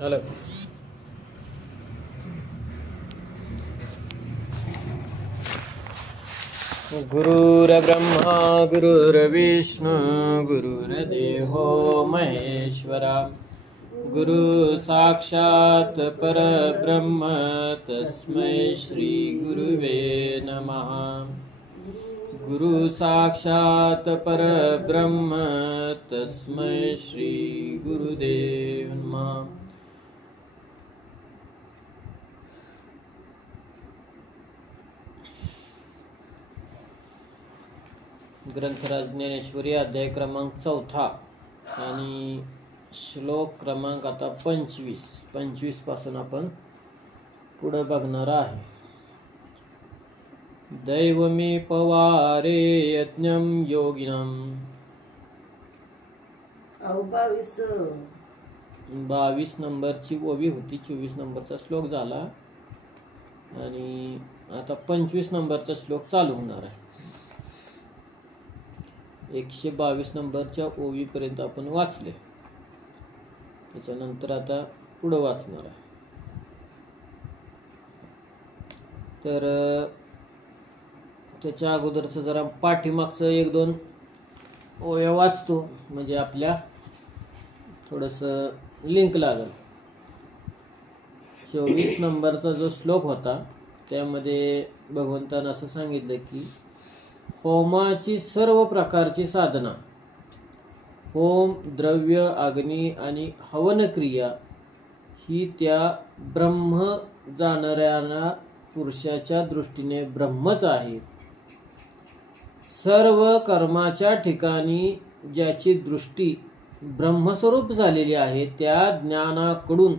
Hello. गुरुर्ब्रह्मा गुरुर्विष्णू गुरुर्देवो महेश्वरा गुरु साक्षात् परब्रह्म तस्मै श्री गुरुवे नमः. गुरु साक्षात् परब्रह्म तस्मै श्री गुरुदेव नमः. ग्रंथराज ज्ञानेश्वरी अध्याय क्रमांक 4 आणि श्लोक क्रमांक आता 25 पासून आपण पुढे बघणार आहे. दैवमे पवारे यज्ञं योगिनं 22 नंबरची ओवी होती. 24 नंबरचा श्लोक झाला आणि आता 25 नंबरचा श्लोक चालू होणार आहे. 122 नंबरच्या ओवीपर्यंत आपण वाचले. त्याच्यानंतर आता पुढे वाचणार आहे. तर त्याच्या अगोदरचं जरा पाठीमागचं 1-2 ओव्या वाचतो म्हणजे आपल्या थोडंसं लिंक लागेल. 24 नंबरचा जो श्लोक होता त्यामध्ये भगवंतानं असं सांगितलं की होमाची सर्व प्रकारची साधना, होम, द्रव्य, अग्नी आणि हवन क्रिया ही त्या ब्रह्म जाणणाऱ्या पुरुषाच्या दृष्टीने ब्रह्मच आहे. सर्व कर्माच्या ठिकाणी ज्याची दृष्टी ब्रह्मस्वरूप झालेली आहे त्या ज्ञानाकडून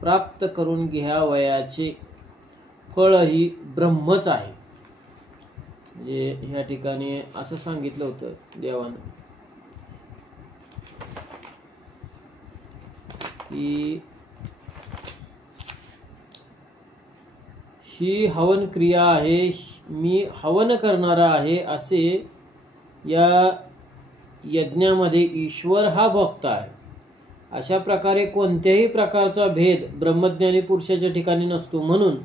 प्राप्त करून घ्यावयाचे फळही ब्रह्मच आहे. म्हणजे ह्या ठिकाणी असं सांगितलं होतं देवानं की ही हवन क्रिया आहे, मी हवन करणारा आहे असे या यज्ञामध्ये ईश्वर हा भोक्ता आहे. अशा प्रकारे कोणत्याही प्रकारचा भेद ब्रह्मज्ञानी पुरुषाच्या ठिकाणी नसतो. म्हणून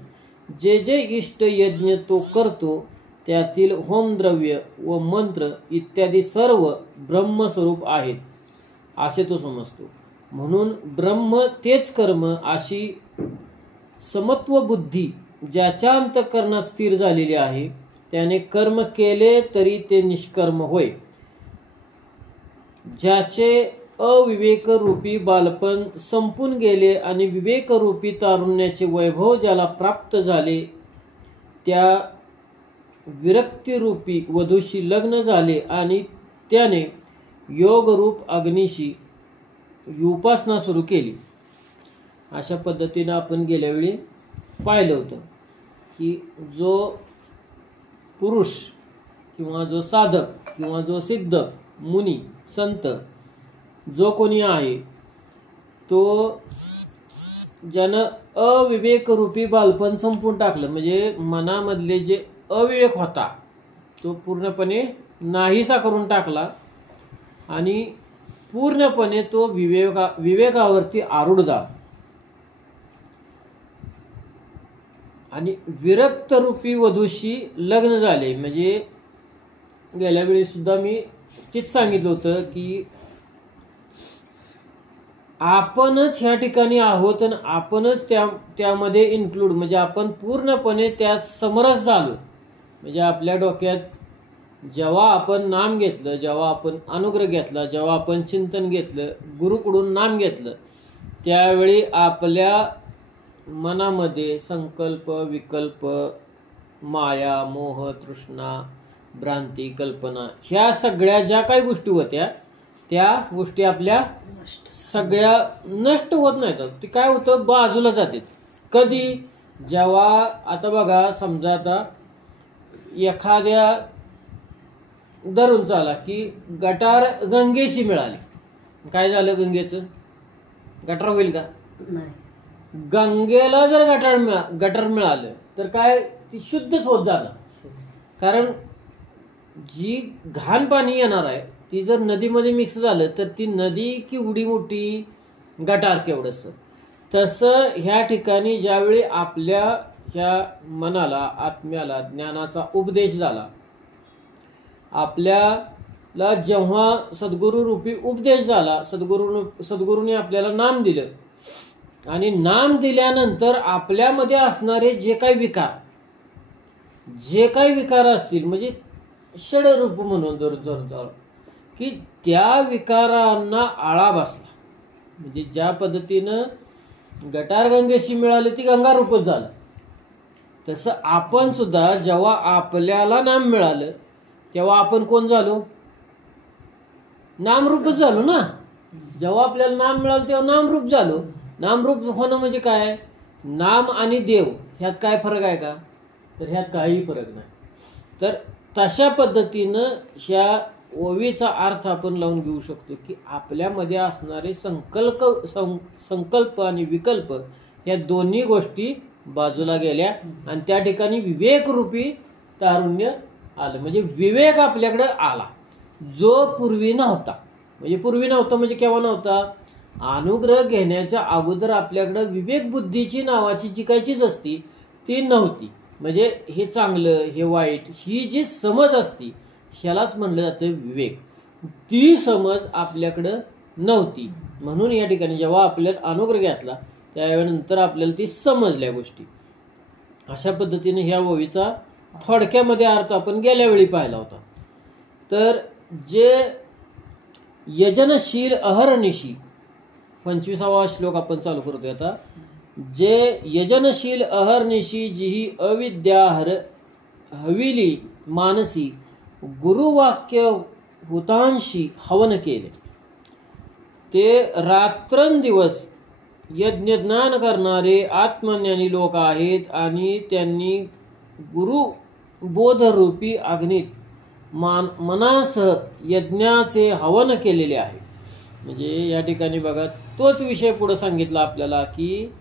जे जे इष्ट यज्ञ तो करतो त्यातील होमद्रव्य व मंत्र इत्यादी सर्व ब्रह्मस्वरूप आहेत असे तो समजतो. म्हणून ब्रह्म तेच कर्म अशी समत्व बुद्धी ज्याच्या अंतःकरणात स्थिर झालेली आहे त्याने कर्म केले तरी ते निष्कर्म होय. ज्याचे अविवेकरूपी बालपण संपून गेले आणि विवेकरूपी तारुण्याचे वैभव ज्याला प्राप्त झाले, त्या विरक्तिरूपी वधूशी लग्न झाले आणि त्याने योगरूप अग्नीशी उपासना सुरू केली. अशा पद्धतीने आपण गेल्या वेळी पाहिलं होतं की जो पुरुष किंवा जो साधक किंवा जो सिद्ध मुनी संत जो कोणी आहे तो ज्यानं अविवेकरूपी बालपण संपून टाकलं, म्हणजे मनामधले जे अविवेक होता तो पूर्णपणे नाहीसा करून टाकला आणि पूर्णपणे तो विवेकावरती आरूढ झाला आणि विरक्त रूपी वधूशी लग्न झाले. म्हणजे गेल्या वेळी सुद्धा मी तेच सांगितलं होतं की आपणच ह्या ठिकाणी आहोत आणि आपणच त्यामध्ये इन्क्लूड, म्हणजे आपण पूर्णपणे त्यात समरस झालो. म्हणजे आपल्या डोक्यात जेव्हा आपण नाम घेतलं, जेव्हा आपण अनुग्रह घेतला, जेव्हा आपण चिंतन घेतलं, गुरुकडून नाम घेतलं, त्यावेळी आपल्या मनामध्ये संकल्प, विकल्प, माया, मोह, तृष्णा, भ्रांती, कल्पना ह्या सगळ्या ज्या काही गोष्टी होत्या त्या गोष्टी आपल्या सगळ्या नष्ट होत नाहीत. ते काय होतं, बाजूला जाते. कधी, जेव्हा आता बघा समजा आता एखाद्या धरून चाला की गटार गंगेशी मिळाली, काय झालं, गंगेचं गटार होईल का? गंगेला जर गटार मिळालं तर काय ती शुद्धच होत जाणार. कारण जी घाण पाणी येणार आहे ती जर नदीमध्ये मिक्स झालं तर ती नदी केवढी मोठी, गटार केवढंसं. तसं ह्या ठिकाणी ज्यावेळी आपल्या ह्या मनाला आत्म्याला ज्ञानाचा उपदेश झाला, आपल्याला जेव्हा सद्गुरु रूपी उपदेश झाला, सद्गुरूने आपल्याला नाम दिलं आणि नाम दिल्यानंतर आपल्यामध्ये असणारे जे काही विकार असतील म्हणजे षडरूप म्हणून जर की त्या विकारांना आळा बसला. म्हणजे ज्या पद्धतीनं गटार गंगेशी मिळाले ती गंगारूपच झालं, तसं आपण सुद्धा जेव्हा आपल्याला नाम मिळालं तेव्हा आपण कोण झालो? नामरूपच झालो ना. जेव्हा आपल्याला नाम मिळालं तेव्हा नामरूप झालो. नामरूप होणं म्हणजे काय? नाम आणि देव ह्यात काय फरक आहे का? तर ह्यात काही फरक नाही. तर तशा पद्धतीनं ह्या ओवीचा अर्थ आपण लावून घेऊ शकतो की आपल्यामध्ये असणारे संकल्प आणि विकल्प या दोन्ही गोष्टी बाजूला गेल्या आणि त्या ठिकाणी विवेक रूपी तारुण्य आलं. म्हणजे विवेक आपल्याकडे आला जो पूर्वी नव्हता. म्हणजे केव्हा नव्हता? अनुग्रह घेण्याच्या अगोदर आपल्याकडे विवेक बुद्धीची नावाची जी काही चीज असती ती नव्हती. म्हणजे हे चांगलं हे वाईट ही जी समज असती ह्यालाच म्हणलं जातं विवेक. ती समज आपल्याकडं नव्हती. म्हणून या ठिकाणी जेव्हा आपल्याला अनुग्रह घेतला त्यानंतर आपल्याला ती समजल्या गोष्टी. अशा पद्धतीने ह्या ओवीचा थोडक्यामध्ये अर्थ आपण गेल्या वेळी पाहिला होता. तर जे यजनशील अहर्निशी 25वा श्लोक आपण चालू करतोय आता. जे यजनशील अहर्निशी जी अविद्या हविली मानसी गुरुवाक्य हुतांशी हवन केले, ते रात्रंदिवस यज्ञ ज्ञान करणारे आत्मज्ञानी लोक आहेत आणि त्यांनी गुरुबोधरूपी अग्नीत मनासह यज्ञाचे हवन केलेले आहे. म्हणजे या ठिकाणी बघा तोच विषय पुढे सांगितला आपल्याला की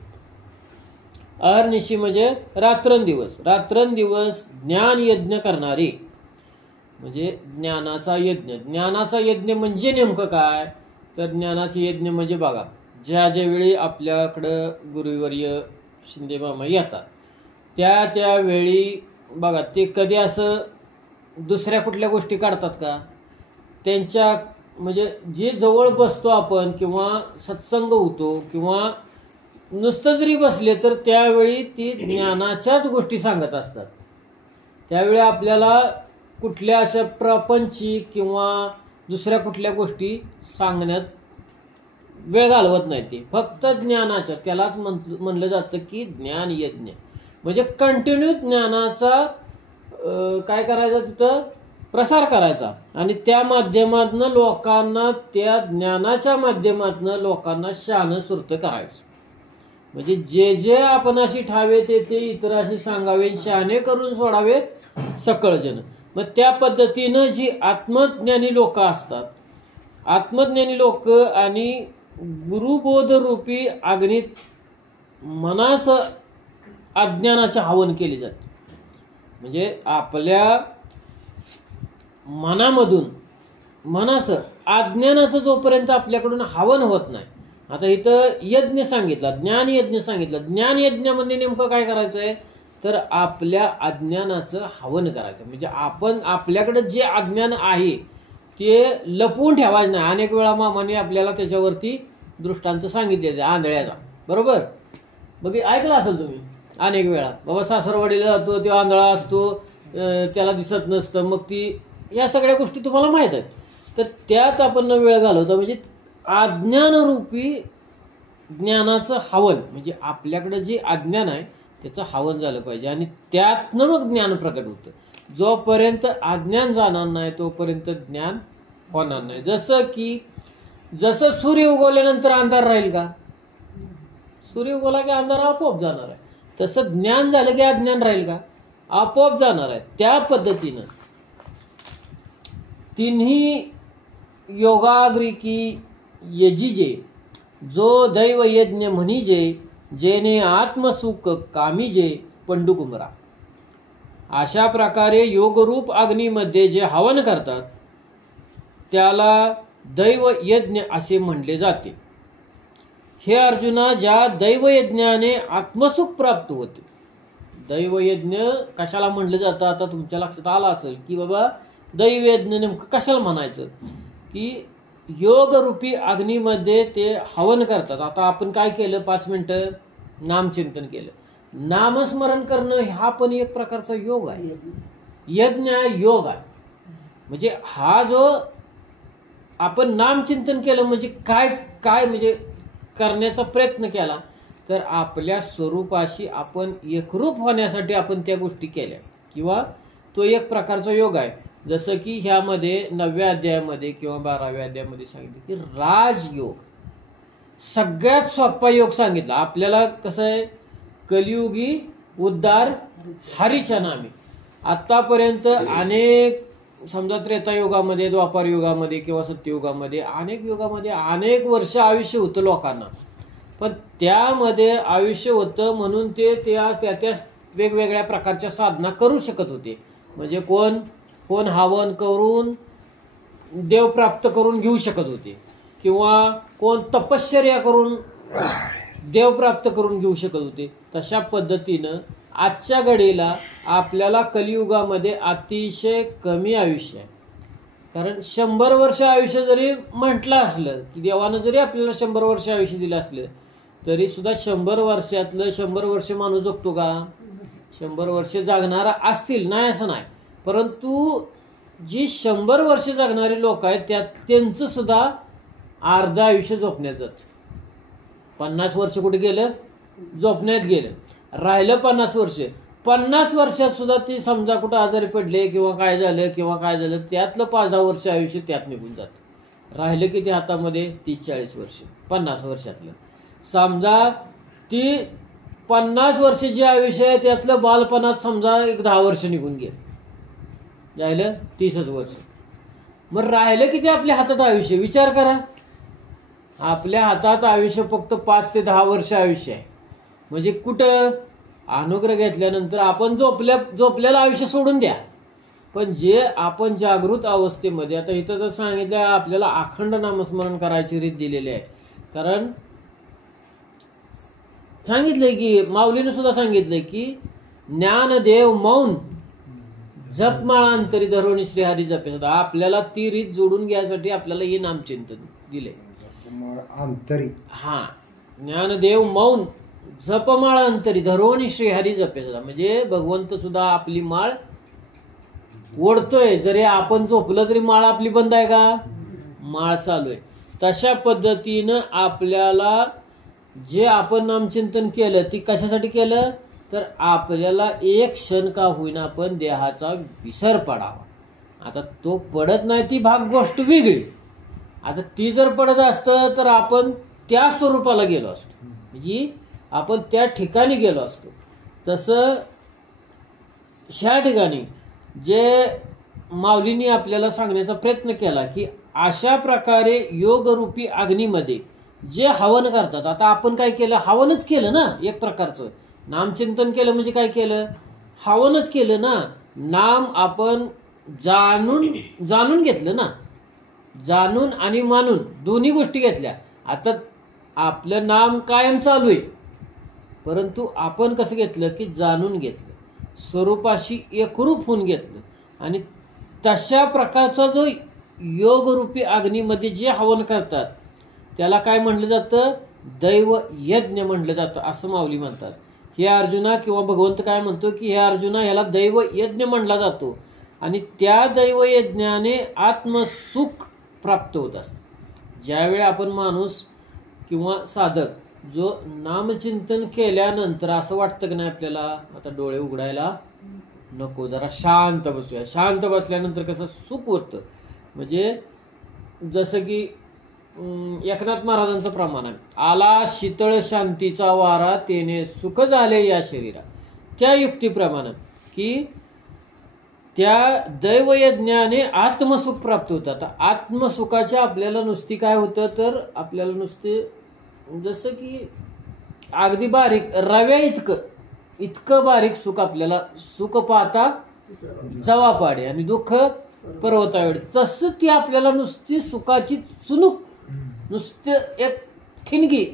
अहर्निशी म्हणजे रात्रंदिवस ज्ञान यज्ञ करणारे. म्हणजे ज्ञानाचा यज्ञ म्हणजे नेमकं काय? तर ज्ञानाचे यज्ञ म्हणजे बघा ज्या वेळी आपल्याकडं गुरुवर्य शिंदे मामा येतात त्यावेळी बघा ते कधी असं दुसऱ्या कुठल्या गोष्टी काढतात का? त्यांच्या म्हणजे जे जवळ बसतो आपण किंवा सत्संग होतो किंवा नुसतं जरी बसले तर त्यावेळी ती ज्ञानाच्याच गोष्टी सांगत असतात. त्यावेळी आपल्याला कुठल्या अशा प्रापंचिक किंवा दुसऱ्या कुठल्या गोष्टी सांगण्यात वेळ घालवत नाही. ते फक्त ज्ञानाच्या त्यालाच म्हणलं जातं की ज्ञान यज्ञ. म्हणजे कंटिन्यू ज्ञानाचा काय करायचा तिथं प्रसार करायचा आणि त्या माध्यमातून लोकांना त्या ज्ञानाच्या माध्यमातून लोकांना शहाणं सुरतं करायचं. म्हणजे जे आपण अशी ठावे ते इतराशी सांगावे शहाणे करून सोडावे सकळ जन. मग त्या पद्धतीनं जी आत्मज्ञानी लोक असतात, आत्मज्ञानी लोक आणि गुरुबोध रूपी अग्नीत मनास अज्ञानाचे हवन केले जाते. म्हणजे आपल्या मनामधून मनास अज्ञानाचं जोपर्यंत आपल्याकडून हवन होत नाही. आता इथं यज्ञ सांगितला, ज्ञान यज्ञ सांगितलं. ज्ञान यज्ञामध्ये नेमकं काय करायचंय तर आपल्या अज्ञानाचं हवन करायचं. म्हणजे आपण आपल्याकडे जे अज्ञान आहे ते लपवून ठेवायचं नाही. अनेक वेळा मामाने आपल्याला त्याच्यावरती दृष्टांत सांगितले आंधळ्याचा, बरोबर? मग ऐकलं असेल तुम्ही अनेक वेळा, बाबा सासरवाडीला जातो तो आंधळा असतो, त्याला दिसत नसतं. मग ती या सगळ्या गोष्टी तुम्हाला माहीत आहेत. तर त्यात आपण वेळ घालवतो. म्हणजे अज्ञानरूपी ज्ञानाचं हवन, म्हणजे आपल्याकडे जे अज्ञान आहे त्याचं हवन झालं पाहिजे आणि त्यातनं मग ज्ञान प्रकट होतं. जोपर्यंत अज्ञान जाणार नाही तोपर्यंत ज्ञान होणार नाही. जसं सूर्य उगवल्यानंतर अंधार राहील का? सूर्य उगवला की अंधार आपोआप जाणार आहे. तसं ज्ञान झालं की अज्ञान राहील का? आपोआप जाणार आहे. त्या पद्धतीनं तिन्ही योगाग्रिकी यजिजे जो दैव यज्ञ म्हणिजे जेने आत्मसुख कामीजे पंडुकुमरा. अशा प्रकारे योगरूप अग्नीमध्ये जे हवन करतात त्याला दैव यज्ञ असे म्हणले जाते. हे अर्जुना, ज्या दैवयज्ञाने आत्मसुख प्राप्त होते. दैवयज्ञ कशाला म्हणलं जातं आता तुमच्या लक्षात आलं असेल की बाबा दैवयज्ञ नेमकं कशाला म्हणायचं, की योगरूपी अग्नीमध्ये ते हवन करतात. आता आपण काय केलं, 5 मिनिटं नामचिंतन केलं. नामस्मरण करणं हा पण एक प्रकारचा योग आहे, यज्ञ आहे, योग आहे. म्हणजे हा जो आपण नामचिंतन केलं म्हणजे काय काय म्हणजे करण्याचा प्रयत्न केला, तर आपल्या स्वरूपाशी आपण एकरूप होण्यासाठी आपण त्या गोष्टी केल्या, किंवा तो एक प्रकारचा योग आहे. जसं की ह्यामध्ये 9व्या अध्यायामध्ये किंवा 12व्या अध्यायामध्ये सांगितलं की राजयोग सगळ्यात सोपा योग सांगितला आपल्याला. कसं आहे, कलियुगी उद्धार हरीच्या नामी. आतापर्यंत अनेक समजा त्रेतायुगामध्ये, द्वापार युगामध्ये किंवा सत्ययुगामध्ये, अनेक युगामध्ये अनेक वर्ष आयुष्य होतं लोकांना, पण त्यामध्ये आयुष्य होतं म्हणून ते त्या वेगवेगळ्या प्रकारच्या साधना करू शकत होते. म्हणजे कोण हवन करून देव प्राप्त करून घेऊ शकत होते, किंवा कोण तपश्चर्या करून देव प्राप्त करून घेऊ शकत होते. तशा पद्धतीनं आजच्या घडीला आपल्याला कलियुगामध्ये अतिशय कमी आयुष्य आहे. कारण 100 वर्ष आयुष्य जरी म्हटलं असलं की देवानं जरी आपल्याला 100 वर्ष आयुष्य दिलं असलं तरी सुद्धा 100 वर्षातलं 100 वर्ष माणूस जगतो का? 100 वर्ष जगणारा असतील, नाही असं नाही, परंतु जी 100 वर्ष जगणारी लोक आहेत त्यांचं सुद्धा अर्ध आयुष्य झोपण्यात जातं. 50 वर्ष कुठे गेलं? झोपण्यात गेलं. राहिलं 50 वर्ष. 50 वर्षात सुद्धा ते समजा कुठं आजारी पडले किंवा काय झालं त्यातलं 5-10 वर्ष आयुष्य त्यात निघून जातं. राहिलं की ते हातामध्ये 30-40 वर्ष 50 वर्षातलं. समजा ती 50 वर्ष जे आयुष्य आहे त्यातलं बालपणात समजा एक 10 वर्ष निघून गेलं, राहिलं 30च वर्ष. मग राहिलं की ते आपल्या हातात आयुष्य. विचार करा, आपल्या हातात आयुष्य फक्त 5 ते 10 वर्ष आयुष्य आहे. म्हणजे कुठं अनुग्रह घेतल्यानंतर आपण झोपल्याला आयुष्य सोडून द्या, पण जे आपण जागृत अवस्थेमध्ये, आता इथं तर सांगितलं आपल्याला अखंड नामस्मरण करायची रीत दिलेली आहे. कारण सांगितलंय की माऊलीनं सुद्धा सांगितलंय की ज्ञानदेव मौन जपमाळांतरी धरोणी श्रीहरी जपे. आपल्याला ती रीत जोडून घ्यायसाठी आपल्याला हे नामचिंतन दिले. अंतरी हा, ज्ञानदेव मौन जपमाळ अंतरी धरोणी श्रीहरी जपे. म्हणजे भगवंत सुद्धा आपली माळ ओढतोय. जरी आपण झोपलं तरी माळ आपली बंद आहे का? माळ चालू आहे. तशा पद्धतीनं आपल्याला जे आपण नामचिंतन केलं ती कशासाठी केलं, तर आपल्याला एक क्षण का होईना आपण देहाचा विसर पडावा. आता तो पडत नाही ती भाग गोष्ट वेगळी. आता ती जर पडत असतं तर आपण त्या स्वरूपाला गेलो असतो, म्हणजे आपण त्या ठिकाणी गेलो असतो. तसं ह्या ठिकाणी जे माऊलींनी आपल्याला सांगण्याचा प्रयत्न केला की अशा प्रकारे योगरूपी अग्नीमध्ये जे हवन करतात. आता आपण काय केलं? हवनच केलं ना एक प्रकारचं. नामचिंतन केलं म्हणजे काय केलं? हवनच केलं ना. नाम आपण जाणून घेतलं ना, जाणून आणि मानून दोन्ही गोष्टी घेतल्या. आता आपलं नाम कायम चालू आहे, परंतु आपण कसं घेतलं की जाणून घेतलं, स्वरूपाशी एकरूप होऊन घेतलं. आणि तशा प्रकारचा जो योगरूपी अग्नीमध्ये जे हवन करतात त्याला काय म्हटलं जातं? दैव यज्ञ म्हटलं जातं असं माऊली म्हणतात. हे अर्जुना, किंवा भगवंत काय म्हणतो की हे अर्जुना, ह्याला दैव यज्ञ म्हणला जातो. आणि त्या दैवयज्ञाने आत्मसुख प्राप्त होत असतं. ज्यावेळी आपण माणूस किंवा साधक जो नामचिंतन केल्यानंतर असं वाटतं की नाही आपल्याला आता डोळे उघडायला नको, जरा शांत बसूया. शांत बसल्यानंतर कसं सुख होतं. म्हणजे जसं की एकनाथ महाराजांचं प्रमाण आहे, आला शीतळ शांतीचा वारा तेने सुख झाले या शरीरा. त्या युक्तीप्रमाणे की त्या दैवयज्ञाने आत्मसुख प्राप्त होतं. आत्मसुखाच्या आपल्याला नुसती काय होतं, तर आपल्याला नुसते जसं की अगदी बारीक रव्या इतकं बारीक सुख, आपल्याला सुख पाहता जवा पाडे आणि दुःख पर्वतावेळी. तसं ती आपल्याला नुसती सुखाची चुणूक, नुसतं एक ठिणगी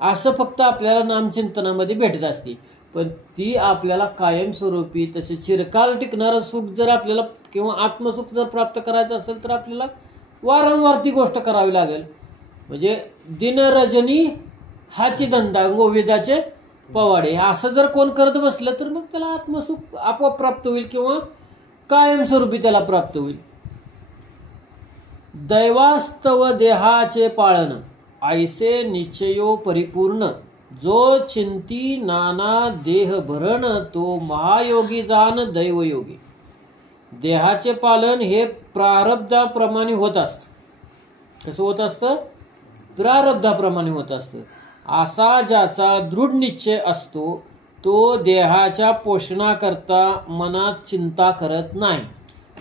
असं फक्त आपल्याला नामचिंतनामध्ये भेटत असते. पण ती आपल्याला कायमस्वरूपी तसे चिरकाल टिकणारं सुख जर आपल्याला किंवा आत्मसुख जर प्राप्त करायचं असेल तर आपल्याला वारंवार ती गोष्ट करावी लागेल. म्हणजे दिनरजनी हाची धंदा गोविंदाचे पवाडे असं जर कोण करत बसलं तर मग त्याला आत्मसुख आपोआप प्राप्त होईल किंवा कायमस्वरूपी त्याला प्राप्त होईल. दैवास्तव देहाचे पाळन ऐसे निश्चयो परिपूर्ण जो चिंती नाना देह भरण तो महायोगी जाण दैवयोगी. देहाचे पालन हे प्रारब्धाप्रमाणे होत असतं. कसं होत असतं? प्रारब्धाप्रमाणे होत असतं. असा ज्याचा दृढ निश्चय असतो तो देहाच्या पोषणाकरता मनात चिंता करत नाही.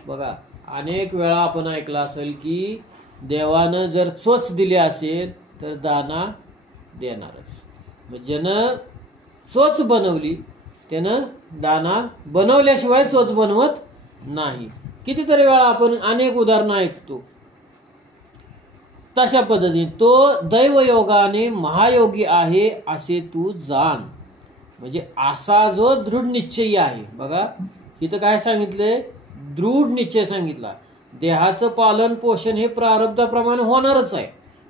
बघा, अनेक वेळा आपण ऐकलं असेल की देवानं जर चोच दिली असेल तर दाना देणारच. मग ज्यानं चोच बनवली त्यानं दाना बनवल्याशिवाय चोच बनवत नाही. कितीतरी वेळा आपण अनेक उदाहरणं ऐकतो. तशा पद्धतीने तो दैवयोगाने महायोगी आहे असे तू जाण. म्हणजे असा जो दृढ निश्चयी आहे. बघा इथं काय सांगितलंय? दृढ निश्चय सांगितला. देहाचं पालन पोषण हे प्रारब्धाप्रमाणे होणारच आहे.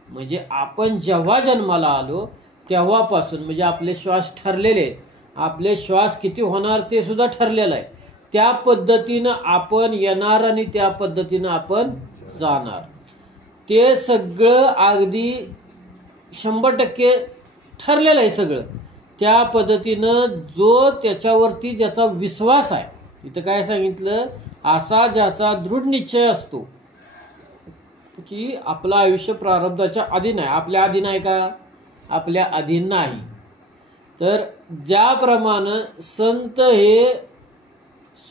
म्हणजे आपण जेव्हा जन्माला आलो तेव्हापासून म्हणजे आपले श्वास ठरलेले, आपले श्वास किती होणार ते सुद्धा ठरलेलं आहे. त्या पद्धतीनं आपण येणार आणि त्या पद्धतीनं आपण जाणार. ते सगळं अगदी 100% ठरलेलं आहे सगळं. त्या पद्धतीनं जो त्याच्यावरती ज्याचा विश्वास आहे, इथं काय सांगितलं? असा ज्याचा दृढ निश्चय असतो की आपलं आयुष्य प्रारब्धाच्या अधीन आहे. आपल्या अधीन आहे का? आपल्या अधीन नाही. तर ज्याप्रमाणे संत हे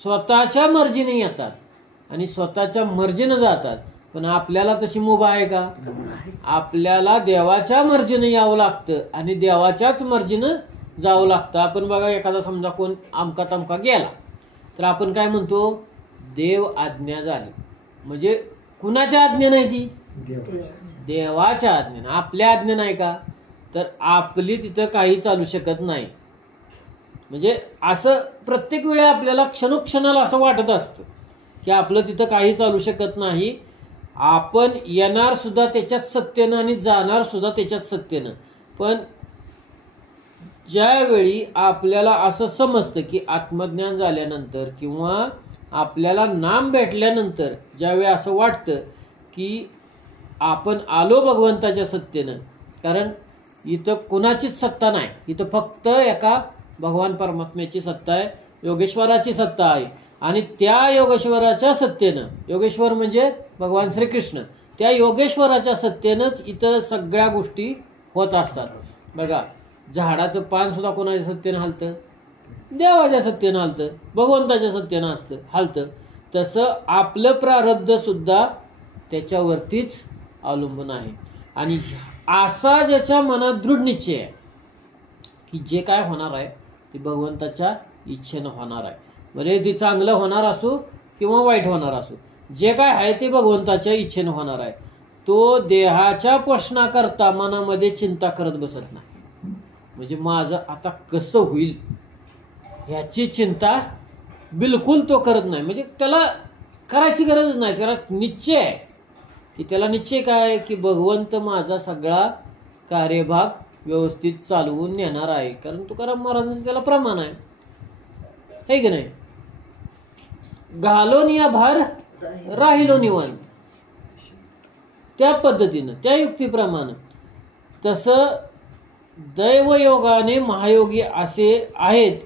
स्वतःच्या मर्जीने येतात आणि स्वतःच्या मर्जीने जातात, पण आपल्याला तशी मुभा आहे का? आपल्याला देवाच्या मर्जीने यावं लागतं आणि देवाच्याच मर्जीनं जावं लागतं. आपण बघा एखादा समजा कोण आमका तमका गेला तर आपण काय म्हणतो? देव आज्ञा झाली. म्हणजे कुणाच्या आज्ञा नाही ती? देवाच्या आज्ञेनं. आपल्या आज्ञा नाही का? तर आपली तिथं काही चालू शकत नाही. म्हणजे असं प्रत्येक वेळी आपल्याला क्षणोक्षणाला असं वाटत असतं की आपलं तिथं काही चालू शकत नाही. आपण येणार सुद्धा त्याच्याच सत्तेनं आणि जाणार सुद्धा त्याच्याच सत्तेनं. पण ज्यावेळी आपल्याला असं समजतं की आत्मज्ञान झाल्यानंतर किंवा आपल्याला नाम भेटल्यानंतर ज्यावेळी असं वाटतं की आपण आलो भगवंताच्या सत्तेनं, कारण इथं कुणाचीच सत्ता नाही, इथं फक्त एका भगवान परमात्म्याची सत्ता आहे, योगेश्वराची सत्ता आहे. आणि त्या योगेश्वराच्या सत्तेनं, योगेश्वर म्हणजे भगवान श्रीकृष्ण, त्या योगेश्वराच्या सत्तेनंच इथं सगळ्या गोष्टी होत असतात. बघा झाडाचं पान सुद्धा कोणाच्या सत्तेनं हलतं? देवाच्या सत्तेनं हलतं, भगवंताच्या सत्तेनं असतं हलतं. तसं आपलं प्रारब्ध सुद्धा त्याच्यावरतीच अवलंबून आहे. आणि असा ज्याच्या मनात दृढ निश्चय आहे की जे काय होणार आहे ते भगवंताच्या इच्छेनं होणार आहे. म्हणजे ते चांगलं होणार असो किंवा वाईट होणार असो, जे काय आहे ते भगवंताच्या इच्छेनं होणार आहे. तो देहाच्या पोषणाकरता मनामध्ये चिंता करत बसत नाही. म्हणजे माझं आता कसं होईल ह्याची चिंता बिलकुल तो करत नाही. म्हणजे त्याला करायची गरजच नाही. त्याला निश्चय आहे की त्याला निश्चय काय आहे की भगवंत माझा सगळा कार्यभाग व्यवस्थित चालवून नेणार आहे. कारण तुकाराम महाराजांचं त्याला प्रमाण आहे, हे की नाही? घालोन या भार राहिलो निवांत. त्या पद्धतीनं त्या युक्तीप्रमाणे तसं दैवयोगाने महायोगी असे आहेत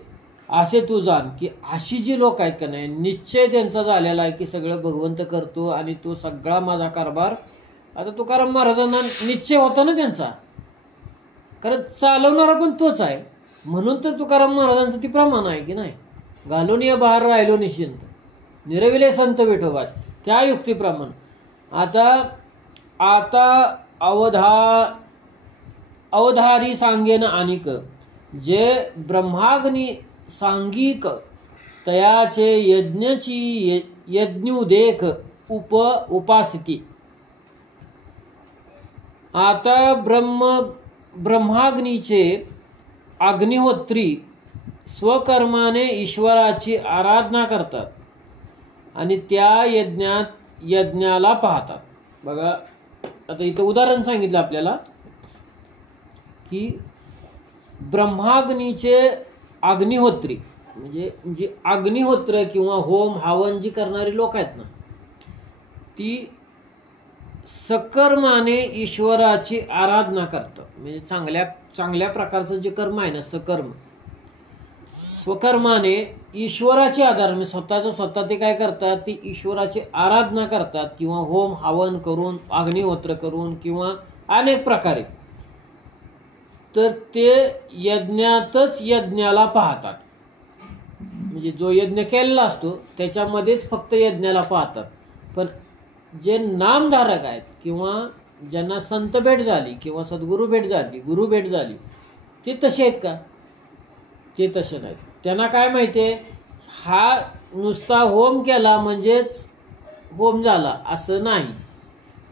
असे तू जाण. की अशी जी लोक आहेत का नाही, निश्चय त्यांचा झालेला आहे की सगळं भगवंत करतो आणि तो सगळा माझा कारभार. आता तुकाराम महाराजांना निश्चय होता ना त्यांचा, कारण चालवणारा पण तोच आहे. म्हणून तर तुकाराम महाराजांचं ती प्रमाण आहे की नाही? घालून या बाहेर राहिलो निश्चिंत निरविले संत विठोबास, त्या युक्तीप्रमाणे. आता अवधारी सांगेन अनिक जे ब्रह्माग्नी सांगिक तयाचे यज्ञची यज्ञुदेख उपासिती. आता ब्रह्माग्नीचे अग्निहोत्री स्वकर्माने ईश्वराची आराधना करतात आणि त्या यज्ञाला पाहतात. बघा आता इथं उदाहरण सांगितलं आपल्याला की ब्रह्माग्नीचे अग्निहोत्री म्हणजे जी अग्निहोत्र किंवा होम हवन जी करणारी लोक आहेत ना, ती सकर्माने ईश्वराची आराधना करतात. म्हणजे चांगल्या प्रकारचं जे कर्म आहे ना, सकर्म, स्वकर्माने ईश्वराची आराधना म्हणजे स्वतः ते काय करतात, ती ईश्वराची आराधना करतात किंवा होम हवन करून अग्निहोत्र करून किंवा अनेक प्रकारे. तर ते यज्ञातच यज्ञाला पाहतात. म्हणजे जो यज्ञ केलेला असतो त्याच्यामध्येच फक्त यज्ञाला पाहतात. पण जे नामधारक आहेत किंवा ज्यांना संत भेट झाली किंवा सद्गुरू भेट झाली, गुरु भेट झाली, ते तसे आहेत का? ते तसे नाहीत. त्यांना काय माहितीये, हा नुसता होम केला म्हणजेच होम झाला असं नाही.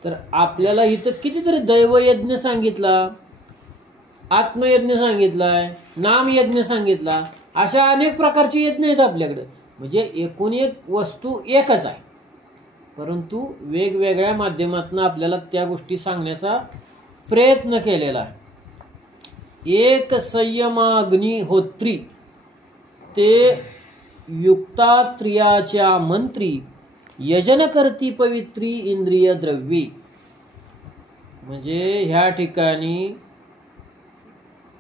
तर आपल्याला इथं कितीतरी दैवयज्ञ सांगितला, आत्मयज्ञ सांगितलाय, नामयज्ञ सांगितला, अशा अनेक प्रकारचे यज्ञ आहेत आपल्याकडे. म्हणजे एकूण एक वस्तू एकच आहे, परंतु वेगवेगळ्या माध्यमातून आपल्याला त्या गोष्टी सांगण्याचा प्रयत्न केलेला आहे. एक संयमाग्निहोत्री ते युक्तात्रियाच्या मंत्री यजन करती पवित्री इंद्रिय द्रव्ये. म्हणजे ह्या ठिकाणी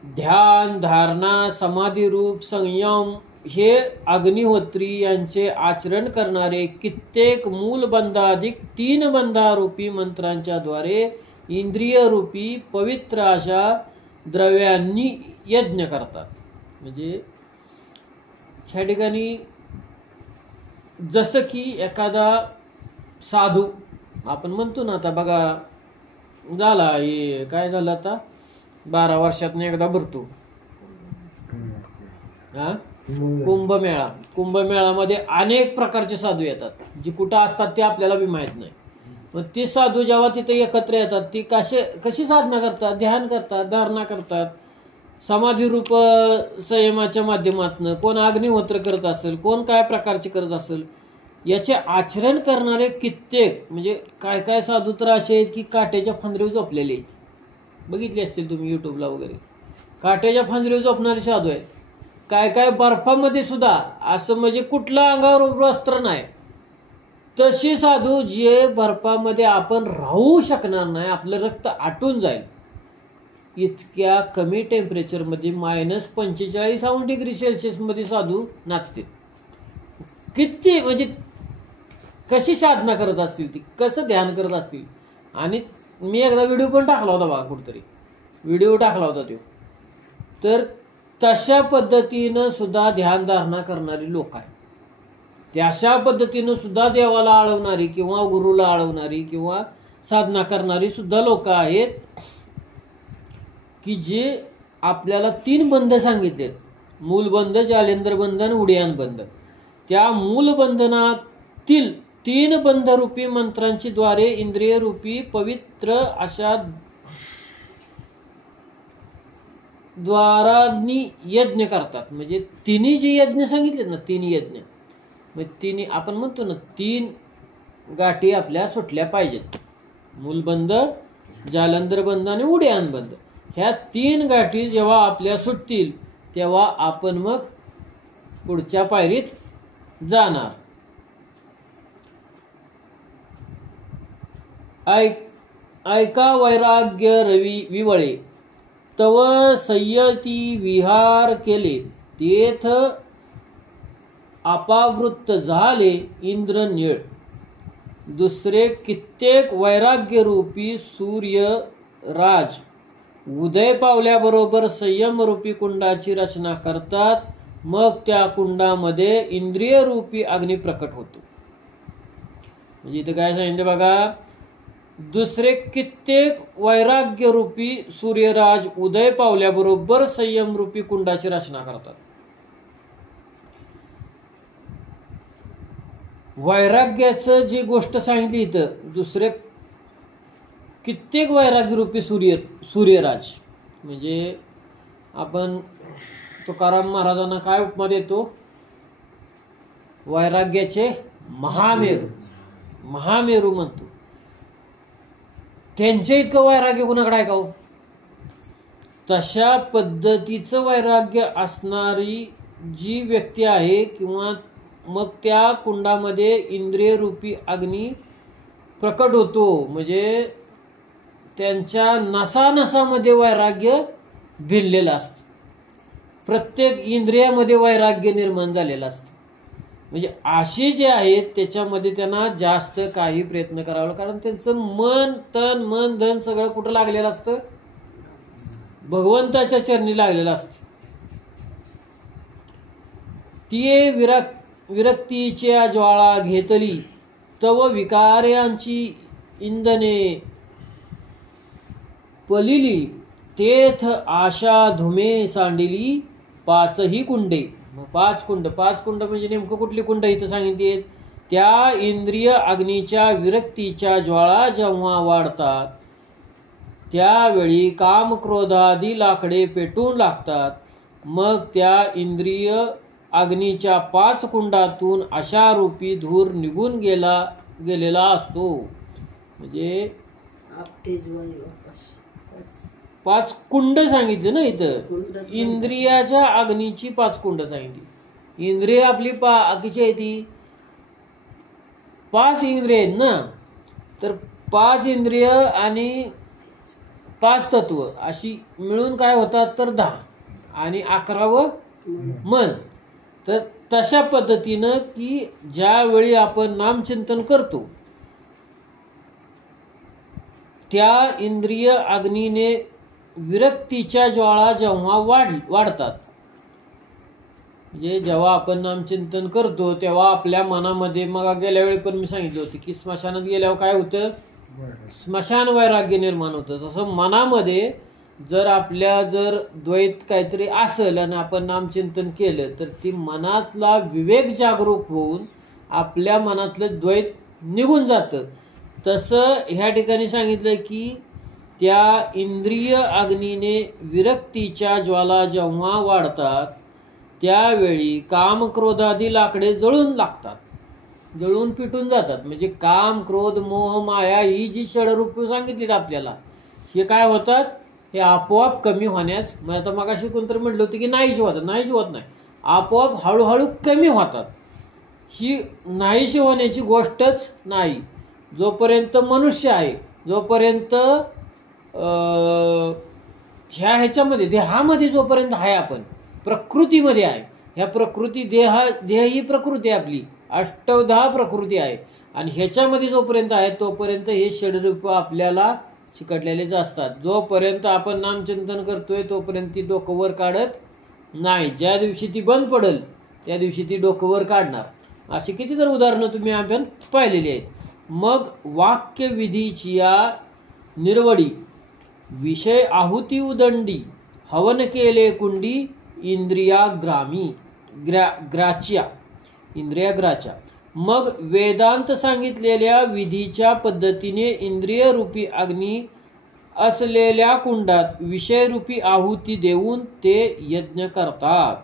ध्यान, धारणा, समाधी रूप संयम हे अग्निहोत्री यांचे आचरण करणारे कित्येक मूलबंधाधिक 3 बंधारूपी मंत्रांच्या द्वारे इंद्रिय रूपी पवित्र अशा द्रव्यांनी यज्ञ करतात. म्हणजे ह्या ठिकाणी जसं की एखादा साधू आपण म्हणतो ना, आता बघा झाला हे काय झालं, आता 12 वर्षातून एकदा भरतो हा कुंभमेळा. कुंभमेळामध्ये अनेक प्रकारचे साधू येतात, जी कुठं असतात ते आपल्याला बी माहित नाही. मग ती साधू जेव्हा तिथे एकत्र येतात, ती कशी साधना करतात, ध्यान करतात, धारणा करतात, समाधी रूप संयमाच्या माध्यमातून, कोण अग्निहोत्र करत असेल, कोण काय प्रकारचे करत असेल, याचे आचरण करणारे कित्येक. म्हणजे काय काय साधू तर असे आहेत की काट्याच्या फांदरीवर झोपलेले आहेत. बघितले असतील तुम्ही युट्यूबला वगैरे, काट्याच्या फांदरीवर झोपणारे साधू आहेत. काय काय बर्फामध्ये सुद्धा असं, म्हणजे कुठलं अंगावर वस्त्र नाही, तशी साधू जे बर्फामध्ये आपण राहू शकणार नाही, आपलं रक्त आटून जाईल इतक्या कमी टेम्परेचरमध्ये -45° मध्ये साधू नाचते. किती म्हणजे कशी साधना करत असतील, ती कसं ध्यान करत असतील. आणि मी एकदा व्हिडिओ पण टाकला होता बघा, कुठेतरी व्हिडिओ टाकला होता तो. तर तशा पद्धतीनं सुद्धा ध्यानधारणा करणारी लोक आहेत. त्याशा पद्धतीनं सुद्धा देवाला आळवणारी किंवा गुरुला आळवणारी किंवा साधना करणारी सुद्धा लोक आहेत की जे आपल्याला 3 बंध सांगितलेत, मूलबंध, जालेंद्र बंध आणि उड्यान बंध. त्या मूलबंधनातील 3 बंधरूपी मंत्रांची द्वारे इंद्रिय रूपी पवित्र अशा द्वारांनी यज्ञ करतात. म्हणजे तिन्ही जे यज्ञ सांगितलेत ना, 3 यज्ञ, म्हणजे तिन्ही आपण म्हणतो ना, 3 गाठी आपल्या सुटल्या पाहिजेत. मूलबंध, जालंधर बंध आणि उड्यान बंध. ह्या 3 गाठी जेव्हा आपल्या सुटतील तेव्हा आपण मग पुढच्या पायरीत जाणार. ऐका वैराग्य रवी विवळे, तव संयती विहार केले, तेथ अपावृत्त झाले इंद्र निळ. दुसरे कित्येक वैराग्यरूपी सूर्य राज उदय पावल्याबरोबर संयमरूपी कुंडाची रचना करतात. मग त्या कुंडामध्ये इंद्रिय रूपी अग्नी प्रकट होतो. म्हणजे इथं काय सांगितलं बघा, दुसरे कित्येक वैराग्यरूपी सूर्यराज उदय पावल्याबरोबर संयमरूपी कुंडाची रचना करतात. वैराग्याचं जी गोष्ट सांगितली इथं, दुसरे कित्येक वैराग्यरूपी सूर्यराज म्हणजे आपण तुकाराम महाराजांना काय उपमा देतो? वैराग्याचे महामेरू, महामेरू म्हणतो. त्यांच्या इतकं वैराग्य कुणाकडे आहे का हो? तशा पद्धतीचं वैराग्य असणारी जी व्यक्ती आहे, किंवा मग त्या कुंडामध्ये इंद्रिय रूपी अग्नी प्रकट होतो. म्हणजे त्यांच्या नसानसामध्ये वैराग्य भिनलेलं असतं. प्रत्येक इंद्रियामध्ये वैराग्य निर्माण झालेलं असतं. म्हणजे असे जे आहेत त्याच्यामध्ये त्यांना जास्त काही प्रयत्न करावा, कारण त्यांचं मन, तन, मन, धन सगळं कुठं लागलेलं असतं? भगवंताच्या चरणी लागलेलं असतं. ती विरक्तीच्या ज्वाळा घेतली तव विकार्यांची इंधने पलिली, तेथ आशा धुमे सांडिली पाचही कुंडे. पाच कुंड म्हणजे नेमकं कुठली कुंड इथं सांगितली? त्या इंद्रिय अग्नीच्या विरक्तीच्या ज्वाळा जेव्हा वाढतात त्यावेळी काम क्रोधादी लाकडे पेटून लागतात. मग त्या इंद्रिय अग्नीच्या 5 कुंडातून अशा रूपी धूर निघून गेलेला असतो. म्हणजे 5 कुंड सांगितले ना इथं. इंद्रियाच्या अग्नीची 5 कुंड सांगितली. इंद्रिय आपली किती आहे? ती 5 इंद्रिय आहेत ना. तर 5 इंद्रिय आणि 5 तत्व अशी मिळून काय होतात? तर 10 आणि 11वं मन. तर तशा पद्धतीनं की ज्यावेळी आपण नामचिंतन करतो त्या इंद्रिय अग्नीने विरक्तीच्या ज्वाळा जेव्हा वाढतात, म्हणजे जेव्हा आपण नामचिंतन करतो तेव्हा आपल्या मनामध्ये, मग गेल्या वेळी पण मी सांगितलं होतं की स्मशानात गेल्यावर काय होतं? स्मशान वैराग्य निर्माण होतं. तसं मनामध्ये जर द्वैत काहीतरी असेल आणि आपण नामचिंतन केलं तर ती मनातला विवेक जागरूक होऊन आपल्या मनातलं द्वैत निघून जातं. तसं ह्या ठिकाणी सांगितलं की त्या इंद्रिय अग्नीने विरक्तीच्या ज्वाला जेव्हा वाढतात त्यावेळी काम क्रोधादी लाकडे जळून लागतात, जळून पिटून जातात. म्हणजे काम, क्रोध, मोह, माया ही जी षडरूप सांगितलीत आपल्याला, हे काय होतात? हे आपोआप कमी होण्यास, आता मगाशी कोणतरी म्हटलं होतं की नाहीशी होतात. नाहीशी होत नाही, आपोआप हळूहळू कमी होतात. ही नाहीशी होण्याची गोष्टच नाही. जोपर्यंत मनुष्य आहे, जोपर्यंत ह्याच्यामध्ये देहामध्ये जोपर्यंत आहे, आपण प्रकृतीमध्ये आहे, ह्या प्रकृती देह ही प्रकृती आहे आपली, 8-10 प्रकृती आहे. आणि ह्याच्यामध्ये जोपर्यंत आहे तोपर्यंत हे षडरूप आपल्याला चिकटलेलेच असतात. जोपर्यंत आपण नामचिंतन करतोय तोपर्यंत ती डोकं वर काढत नाही. ज्या दिवशी ती बंद पडेल त्या दिवशी ती डोकं वर काढणार. अशी कितीतरी उदाहरणं तुम्ही आपण पाहिलेली आहेत. मग वाक्य विधीची या निर्वडी, विषय आहुती उदंडी, हवन केले कुंडी, इंद्रियाग्रामी ग्राच्या, इंद्रियाग्राच्या. मग वेदांत सांगितलेल्या विधीच्या पद्धतीने इंद्रिय रूपी अग्नी असलेल्या कुंडात विषय रूपी आहुती देऊन ते यज्ञ करतात.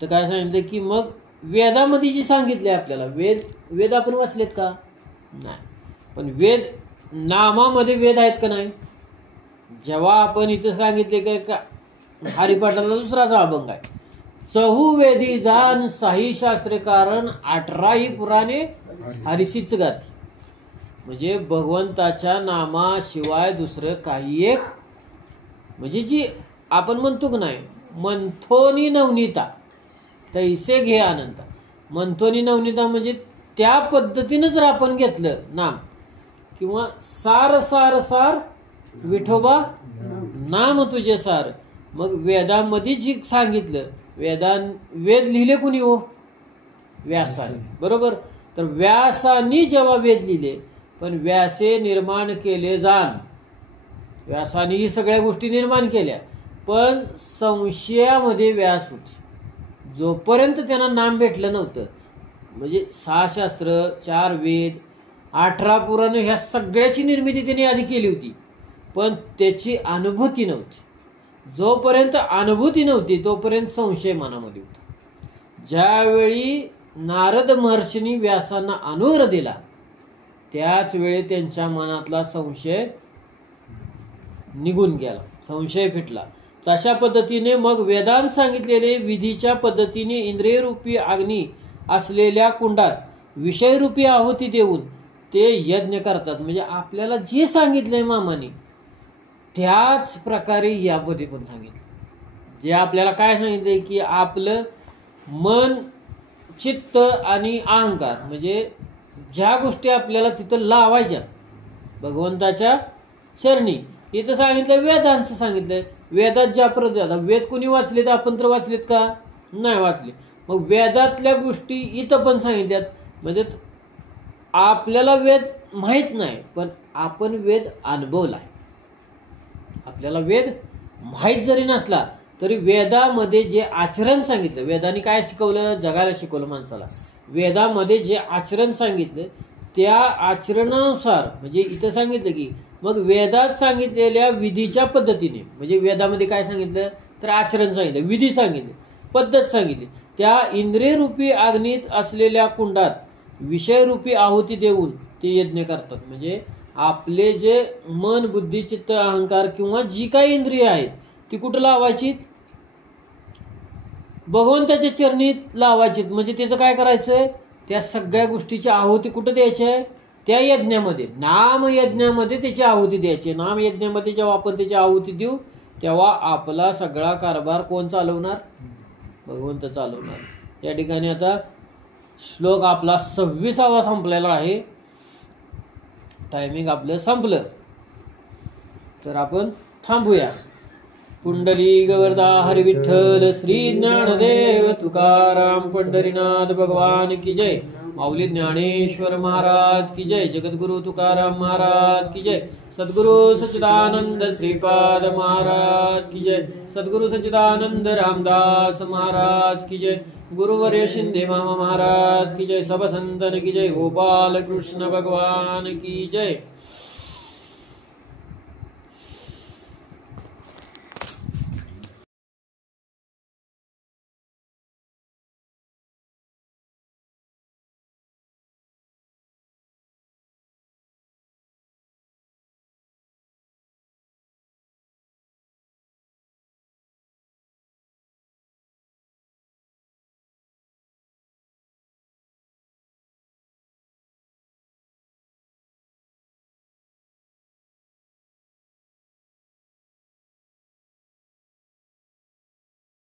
तर काय सांगितलं की मग वेदामध्ये जे सांगितले आपल्याला, वेद आपण वाचलेत का? नाही. पण वेद, नामामध्ये वेद आहेत का नाही? जेव्हा आपण इथं सांगितले का हरिपाठाला दुसराचा अभंग आहे, चहू वेदी जाण साही शास्त्रे कारण 18ही पुराणे हरिशीच गाती. म्हणजे भगवंताच्या नामाशिवाय दुसरं काही एक, म्हणजे जी आपण म्हणतो की नाही, मंथोनी नवनीता तैसे घे आनंद. मंथोनी नवनीता म्हणजे त्या पद्धतीनं जर आपण घेतलं नाम, किंवा सार सार सार विठोबा नाम तुझे सार. मग वेदामध्ये जी सांगितलं, वेद लिहिले कुणी? हो, व्यासाने, बरोबर. तर व्यासानी जेव्हा वेद लिहिले, पण व्यासे निर्माण केले जाण, व्यासाने ही सगळ्या गोष्टी निर्माण केल्या, पण संशयामध्ये व्यास होते. जोपर्यंत त्यांना नाम भेटलं नव्हतं, म्हणजे 6 शास्त्र, 4 वेद, 18 पुराण, ह्या सगळ्याची निर्मिती त्यांनी आधी केली होती. पण त्याची अनुभूती नव्हती. जोपर्यंत अनुभूती नव्हती तोपर्यंत संशय मनामध्ये होता. ज्यावेळी नारद महर्षींनी व्यासांना अनुग्रह दिला त्याच वेळी त्यांच्या मनातला संशय निघून गेला, संशय फिटला. तशा पद्धतीने मग वेदांत सांगितलेले विधीच्या पद्धतीने इंद्रियरूपी अग्नी असलेल्या कुंडात विषयरूपी आहुती देऊन ते यज्ञ करतात. म्हणजे आपल्याला जे सांगितलंय मामाने त्याच प्रकारे यामध्ये पण सांगितलं. जे आपल्याला काय सांगितलंय की आपलं मन, चित्त आणि अहंकार म्हणजे ज्या गोष्टी आपल्याला तिथं लावायच्या भगवंताच्या चरणी, इथं सांगितलं वेदांचं सांगितलंय. वेदात ज्या प्रत वेद कोणी वाचलेत? आपण तर वाचलेत का? नाही वाचले. मग वेदातल्या गोष्टी इथं पण सांगितल्यात. म्हणजे आपल्याला वेद माहित नाही पण आपण वेद अनुभवलाय. आपल्याला वेद माहित जरी नसला तरी वेदामध्ये जे आचरण सांगितलं, वेदाने काय शिकवलं? जगायला शिकवलं माणसाला. वेदामध्ये जे आचरण सांगितलं त्या आचरणानुसार म्हणजे इथं सांगितलं की मग वेदात सांगितलेल्या विधीच्या पद्धतीने, म्हणजे वेदामध्ये काय सांगितलं तर आचरण सांगितलं, विधी सांगितले, पद्धत सांगितली. त्या इंद्रियरूपी अग्नीत असलेल्या कुंडात विषयरूपी आहुती देऊन ते यज्ञ करतात. म्हणजे आपले जे मन, बुद्धी, चित्त, अहंकार किंवा जी काही इंद्रिय आहेत ती कुठं लावायची? भगवंताच्या चरणी लावायची. म्हणजे त्याचं काय करायचंय? त्या सगळ्या गोष्टीची आहुती कुठं द्यायची आहे? त्या यज्ञामध्ये, नाम यज्ञामध्ये त्याची आहुती द्यायची. नाम यज्ञामध्ये जेव्हा आपण त्याची आहुती देऊ तेव्हा आपला सगळा कारभार कोण चालवणार? भगवंत चालवणार. या ठिकाणी आता श्लोक आपला 26वा संपलेला आहे. टायमिंग आपलं संपलं तर आपण थांबूया. पुंडली गवरदा हरी विठ्ठल श्री ज्ञानदेव तुकाराम पंढरीनाथ भगवान की जय. माऊली ज्ञानेश्वर महाराज की जय. जगद्गुरु तुकाराम महाराज की जय. सद्गुरु सच्चिदानंद श्रीपाद महाराज की जय. सद्गुरु सच्चिदानंद रामदास महाराज की जय. गुरुवर्य शिंदे मामा महाराज की जय. सब संतन की जय. गोपाल कृष्ण भगवान की जय.